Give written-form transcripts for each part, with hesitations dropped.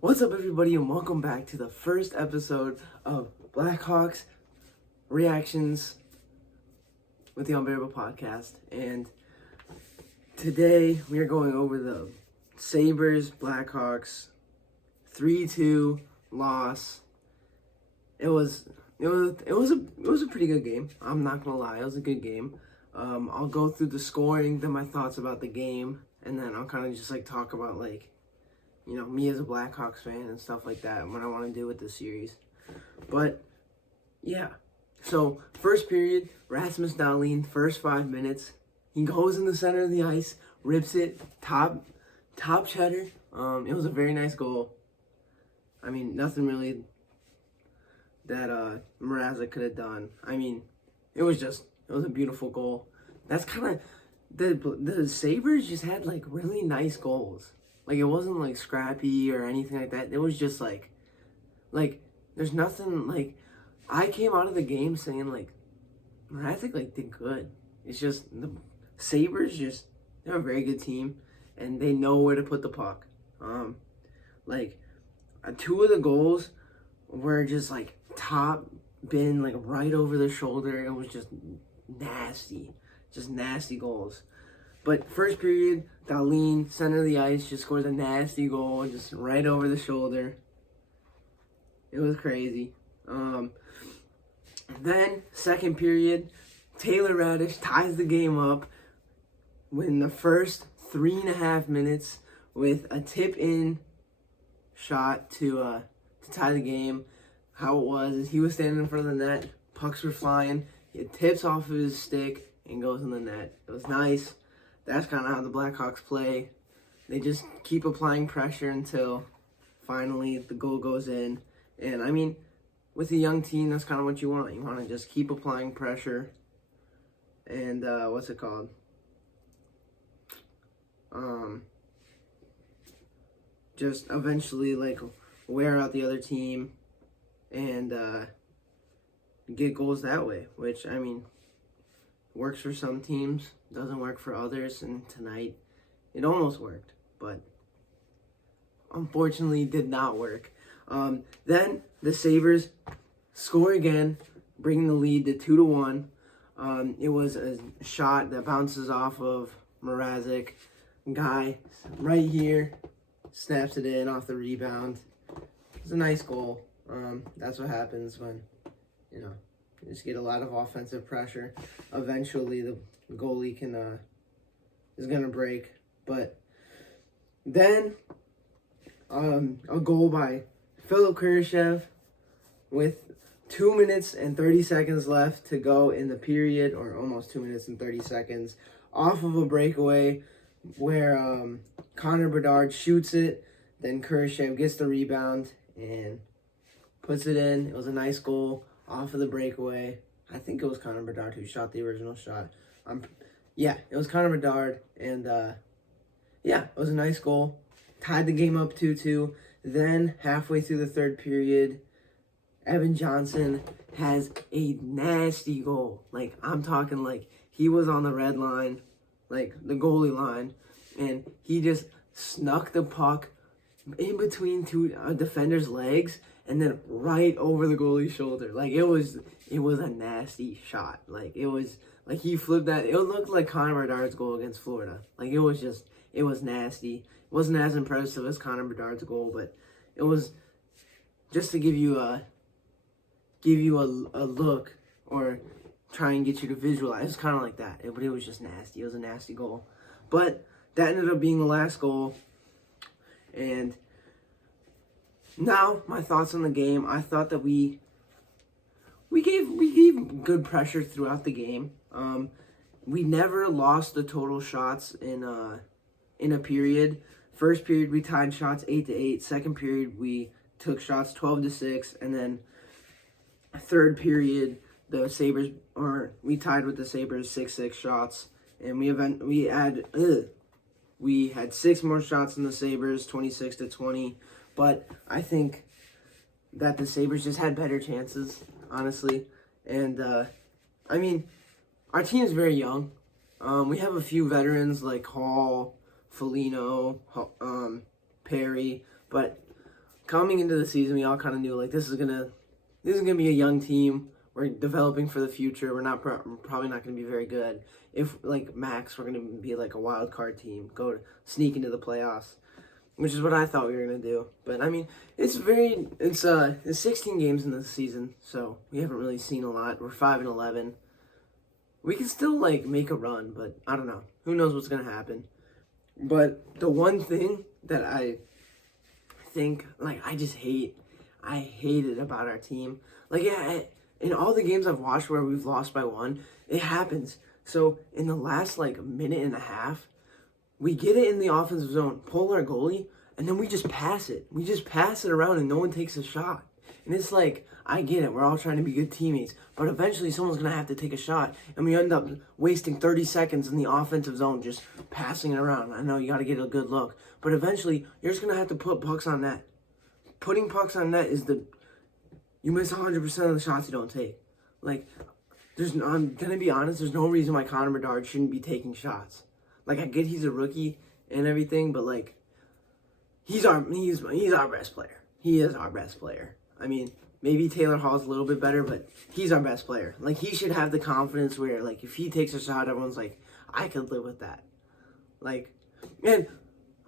What's up, everybody, and welcome back to the first episode of Blackhawks Reactions with the Unbearable Podcast. And today we are going over the Sabres Blackhawks 3-2 loss. It was a pretty good game. I'm not gonna lie, it was a good game. I'll go through the scoring, then my thoughts about the game, and then I'll kind of just talk about me as a Blackhawks fan and stuff like that, and what I want to do with this series. But, yeah. So, first period, Rasmus Dahlin, first 5 minutes. He goes in the center of the ice, rips it, top cheddar. It was a very nice goal. I mean, nothing really that Mrazek could have done. I mean, it was a beautiful goal. That's kind of, the Sabres just had, really nice goals. It wasn't, scrappy or anything like that. It was just, there's nothing, I came out of the game saying, Mrazek, did good. It's just, the Sabres they're a very good team, and they know where to put the puck. Two of the goals were just, top bin, right over the shoulder. It was just nasty. Just nasty goals. But first period, Dahlin, center of the ice, just scores a nasty goal, just right over the shoulder. It was crazy. Then, second period, Taylor Radish ties the game up in the first 3.5 minutes with a tip-in shot to tie the game. How it was is he was standing in front of the net, pucks were flying, it tips off of his stick and goes in the net. It was nice. That's kind of how the Blackhawks play. They just keep applying pressure until finally the goal goes in. And, I mean, with a young team, that's kind of what you want. You want to just keep applying pressure. And, just eventually, wear out the other team and get goals that way. Which, I mean, works for some teams, doesn't work for others, and tonight it almost worked, but unfortunately did not work. Then the Sabres score again, bringing the lead to 2-1. It was a shot that bounces off of Mrazek. Guy right here snaps it in off the rebound. It's a nice goal. That's what happens when, you just get a lot of offensive pressure. Eventually, the goalie is gonna break. But then, a goal by Philip Kurashev with 2 minutes and 30 seconds left to go in the period, or almost 2 minutes and 30 seconds, off of a breakaway where Connor Bedard shoots it. Then Kurashev gets the rebound and puts it in. It was a nice goal off of the breakaway. I think it was Connor Bedard who shot the original shot. It was Connor Bedard, and it was a nice goal. Tied the game up 2-2. Then, halfway through the third period, Evan Johnson has a nasty goal. I'm talking he was on the red line, the goalie line, and he just snuck the puck in between two defenders' legs and then right over the goalie's shoulder. It was a nasty shot. It was he flipped that. It looked like Connor Bedard's goal against Florida. It was nasty. It wasn't as impressive as Connor Bedard's goal, but it was just to give you a look, or try and get you to visualize. It's kind of like that. But it was just nasty. It was a nasty goal. But that ended up being the last goal. And now, my thoughts on the game. I thought that we gave good pressure throughout the game. We never lost the total shots in a period. First period, we tied shots 8-8. Second period, we took shots 12-6. And then third period, we tied with the Sabres 6-6 shots. And we had 6 more shots than the Sabres, 26-20. But I think that the Sabres just had better chances, honestly. And, our team is very young. We have a few veterans like Hall, Foligno, Perry, but coming into the season, we all kind of knew like this is gonna be a young team. We're developing for the future. We're not probably not gonna be very good. If like max, we're gonna be like a wild card team, sneak into the playoffs, which is what I thought we were gonna do. But I mean, it's 16 games in the season, so we haven't really seen a lot. We're 5-11. We can still like make a run, but I don't know. Who knows what's gonna happen? But the one thing that I think like I hate it about our team. Like in all the games I've watched where we've lost by one, it happens. So in the last like minute and a half, we get it in the offensive zone, pull our goalie, and then we just pass it. We just pass it around and no one takes a shot. And it's like, I get it, we're all trying to be good teammates, but eventually someone's going to have to take a shot, and we end up wasting 30 seconds in the offensive zone just passing it around. I know you got to get a good look, but eventually you're just going to have to put pucks on net. Putting pucks on net you miss 100% of the shots you don't take. Like, I'm going to be honest, there's no reason why Connor Bedard shouldn't be taking shots. Like, I get he's a rookie and everything, but like, he's our best player. He is our best player. I mean, maybe Taylor Hall's a little bit better, but he's our best player. Like, he should have the confidence where, like, if he takes a shot, everyone's like, I could live with that. Like, and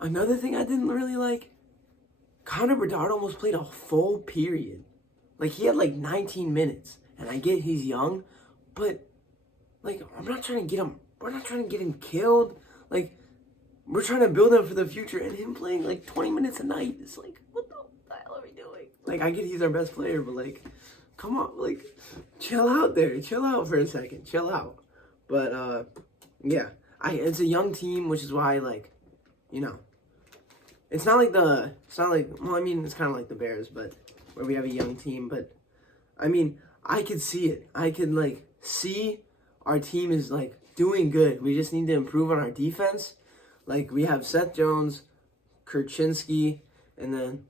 another thing I didn't really like, Connor Bedard almost played a full period. Like, he had, like, 19 minutes. And I get he's young, but, like, we're not trying to get him killed. Like, we're trying to build him for the future, and him playing, like, 20 minutes a night is like, what the hell are we doing? Like, I get he's our best player, but, like, come on, like, chill out there. Chill out for a second. Chill out. But, yeah. It's a young team, which is why, like, you know, it's not like, well, I mean, it's kind of like the Bears, but, where we have a young team, but, I mean, I could see it. I could, like, see our team is, like, doing good. We just need to improve on our defense. Like, we have Seth Jones, Kurchinski, and then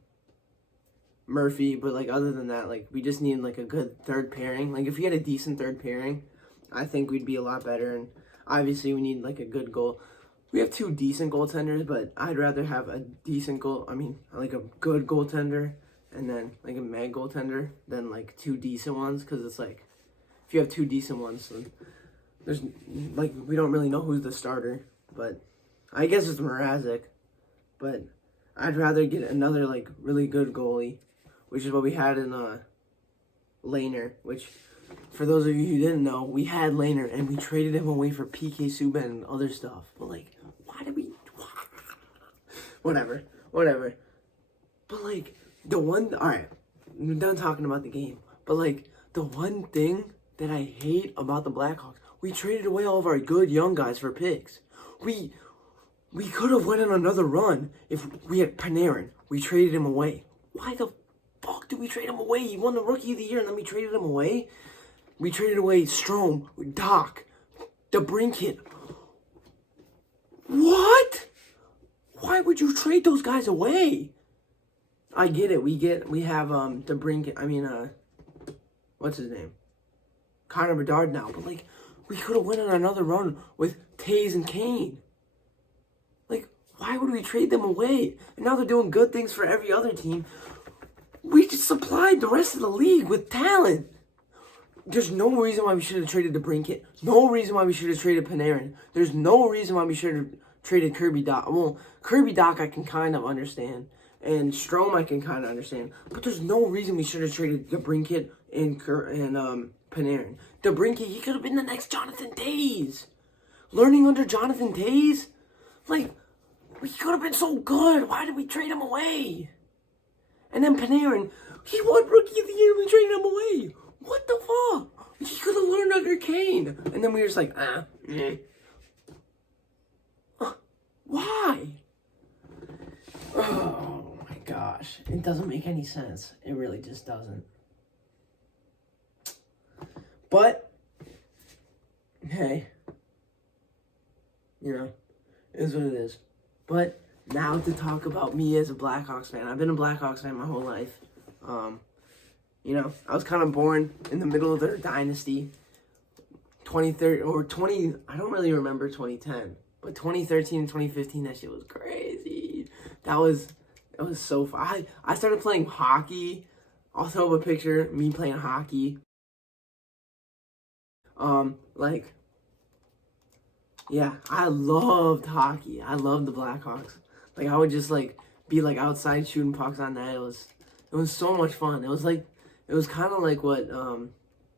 Murphy, but, like, other than that, like, we just need, like, a good third pairing. Like, if we had a decent third pairing, I think we'd be a lot better, and obviously we need, like, a good goal. We have two decent goaltenders, but I'd rather have a like, a good goaltender, and then, like, a mad goaltender than, like, two decent ones, because it's, like, if you have two decent ones, then there's, like, we don't really know who's the starter, but I guess it's Mrazek, but I'd rather get another, like, really good goalie, which is what we had in Lehner, which, for those of you who didn't know, we had Lehner, and we traded him away for PK Subban and other stuff. But, like, why did we... Whatever. But, like, alright, I'm done talking about the game, but, like, the one thing that I hate about the Blackhawks, we traded away all of our good young guys for picks. We could have went on another run if we had Panarin. We traded him away. Why the fuck did we trade him away? He won the Rookie of the Year, and then we traded him away? We traded away Strome, Doc, DeBrincat. What? Why would you trade those guys away? I get it. We have DeBrincat. What's his name? Connor Bedard now. But, like, we could have went on another run with Taves and Kane. Like, why would we trade them away? And now they're doing good things for every other team. We just supplied the rest of the league with talent. There's no reason why we should have traded DeBrincat. No reason why we should have traded Panarin. There's no reason why we should have traded Kirby Dach. Well, Kirby Dach I can kind of understand. And Strome I can kind of understand. But there's no reason we should have traded DeBrincat and Panarin. DeBrincat, he could have been the next Jonathan Toews. Learning under Jonathan Toews? Like, he could have been so good. Why did we trade him away? And then Panarin, he won Rookie of the Year. We traded him away. What the fuck? He could have learned under Kane. And then we were just like, why? Oh my gosh. It doesn't make any sense. It really just doesn't. But, hey, you know, it is what it is. But now to talk about me as a Blackhawks fan. I've been a Blackhawks fan my whole life. You know, I was kind of born in the middle of their dynasty. 2013, I don't really remember 2010. But 2013 and 2015, that shit was crazy. It was so fun. I started playing hockey. I'll throw up a picture of me playing hockey. Like, yeah, I loved hockey. I loved the Blackhawks. Like, I would just like be like outside shooting pucks on net. It was so much fun. It was kind of like what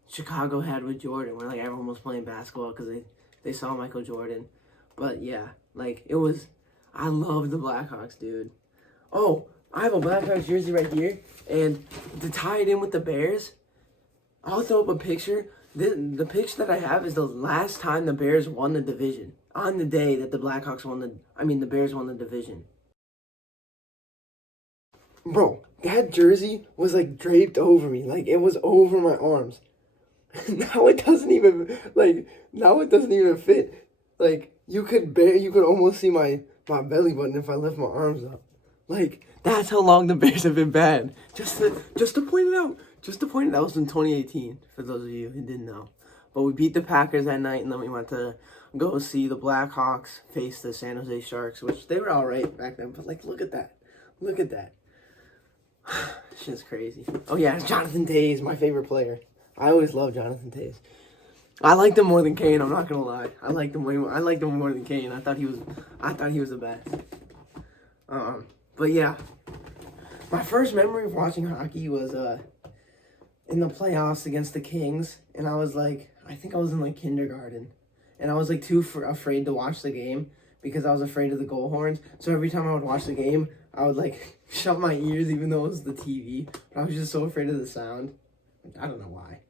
Chicago had with Jordan, where like everyone was playing basketball because they saw Michael Jordan. But yeah, like I love the Blackhawks, dude. Oh, I have a Blackhawks jersey right here, and to tie it in with the Bears, I'll throw up a picture. The picture that I have is the last time the Bears won the division. On the day that the Bears won the division. Bro, that jersey was like draped over me. Like it was over my arms. Now it doesn't even fit. Like you could almost see my belly button if I lift my arms up. Like that's how long the Bears have been bad. Just to point it out. That was in 2018, for those of you who didn't know. But we beat the Packers that night, and then we went to go see the Blackhawks face the San Jose Sharks, which they were all right back then. But, like, look at that. Shit's crazy. Oh, yeah, Jonathan Tays, my favorite player. I always loved Jonathan Tays. I liked him more than Kane, I'm not going to lie. I liked him more than Kane. I thought he was the best. But, yeah. My first memory of watching hockey was, in the playoffs against the Kings, and I think I was in like kindergarten, and I was like too afraid to watch the game because I was afraid of the goal horns. So every time I would watch the game, I would like shut my ears even though it was the TV. But I was just so afraid of the sound. I don't know why.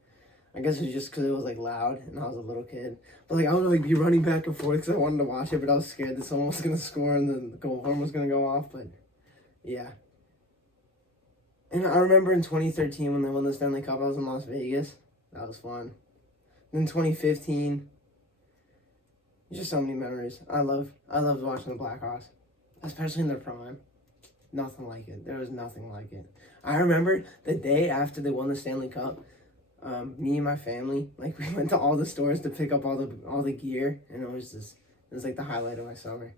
I guess it was just because it was like loud and I was a little kid. But like I would like be running back and forth because I wanted to watch it, but I was scared that someone was gonna score and then the goal horn was gonna go off. But yeah. And I remember in 2013 when they won the Stanley Cup, I was in Las Vegas. That was fun. Then 2015, just so many memories. I loved watching the Blackhawks, especially in their prime. Nothing like it. There was nothing like it. I remember the day after they won the Stanley Cup, me and my family, like we went to all the stores to pick up all the gear, and it was like the highlight of my summer.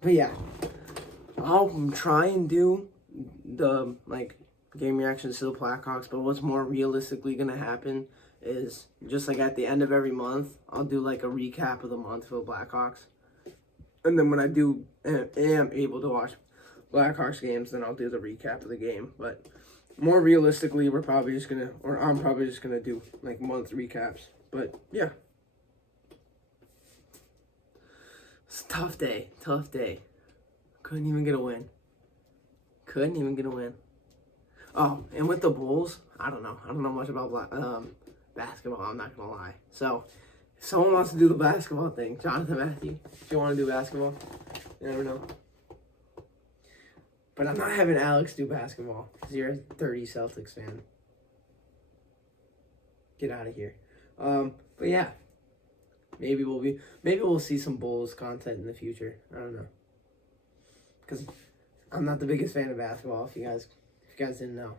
But yeah, I'll try and do the like game reactions to the Blackhawks, but what's more realistically gonna happen is just like at the end of every month, I'll do like a recap of the month for the Blackhawks, and then when I am able to watch Blackhawks games, then I'll do the recap of the game. But more realistically, I'm probably just gonna do like month recaps. But yeah, it's a tough day. Couldn't even get a win. Oh, and with the Bulls, I don't know much about basketball, I'm not gonna lie. So, if someone wants to do the basketball thing, Jonathan Matthew, if you want to do basketball, you never know. But I'm not having Alex do basketball, because you're a 30 Celtics fan. Get out of here. But yeah, maybe we'll see some Bulls content in the future. I don't know. Because I'm not the biggest fan of basketball, if you guys didn't know.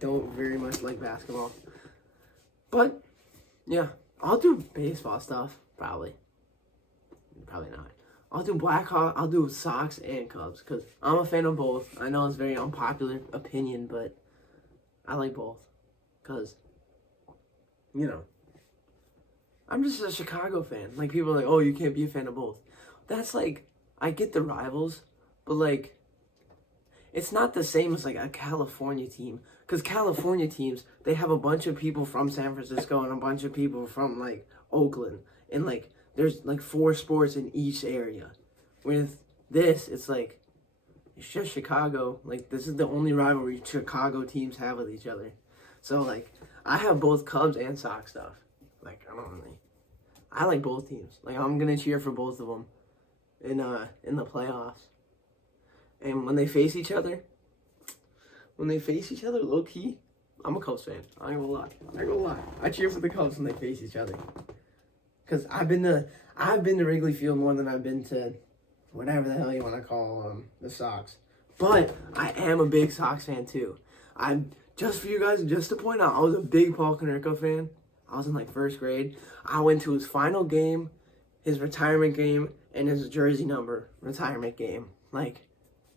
Don't very much like basketball. But, yeah, I'll do baseball stuff, probably. Probably not. I'll do Sox and Cubs, because I'm a fan of both. I know it's a very unpopular opinion, but I like both. Because, you know, I'm just a Chicago fan. Like, people are like, oh, you can't be a fan of both. That's like, I get the rivals, but like, it's not the same as like a California team. Because California teams, they have a bunch of people from San Francisco and a bunch of people from like Oakland. And like, there's like 4 sports in each area. With this, it's like, it's just Chicago. Like, this is the only rivalry Chicago teams have with each other. So like, I have both Cubs and Sox stuff. Like, I like both teams. Like, I'm going to cheer for both of them in the playoffs. And when they face each other, low key, I'm a Cubs fan. I ain't gonna lie. I cheer for the Cubs when they face each other. Cause I've been to Wrigley Field more than I've been to whatever the hell you want to call the Sox. But I am a big Sox fan too. Just for you guys, just to point out, I was a big Paul Konerko fan. I was in like 1st grade. I went to his final game, his retirement game, and his jersey number retirement game. Like,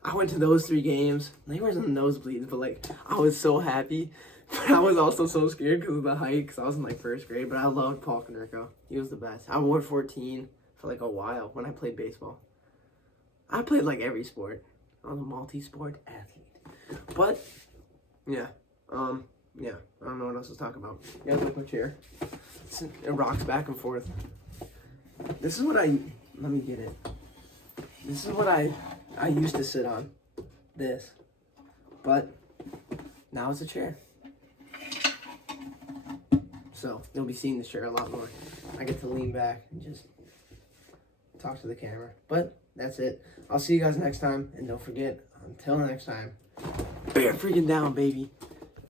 I went to those 3 games. They were in the nosebleeds, but like I was so happy. But I was also so scared because of the height, because I was in like 1st grade. But I loved Paul Konerko. He was the best. I wore 14 for like a while when I played baseball. I played like every sport. I was a multi-sport athlete. But yeah, yeah. I don't know what else to talk about. You guys like my chair? It rocks back and forth. This is what let me get it. This is what I used to sit on. This. But now it's a chair. So you'll be seeing the chair a lot more. I get to lean back and just talk to the camera. But that's it. I'll see you guys next time. And don't forget, until next time, bear freaking down, baby.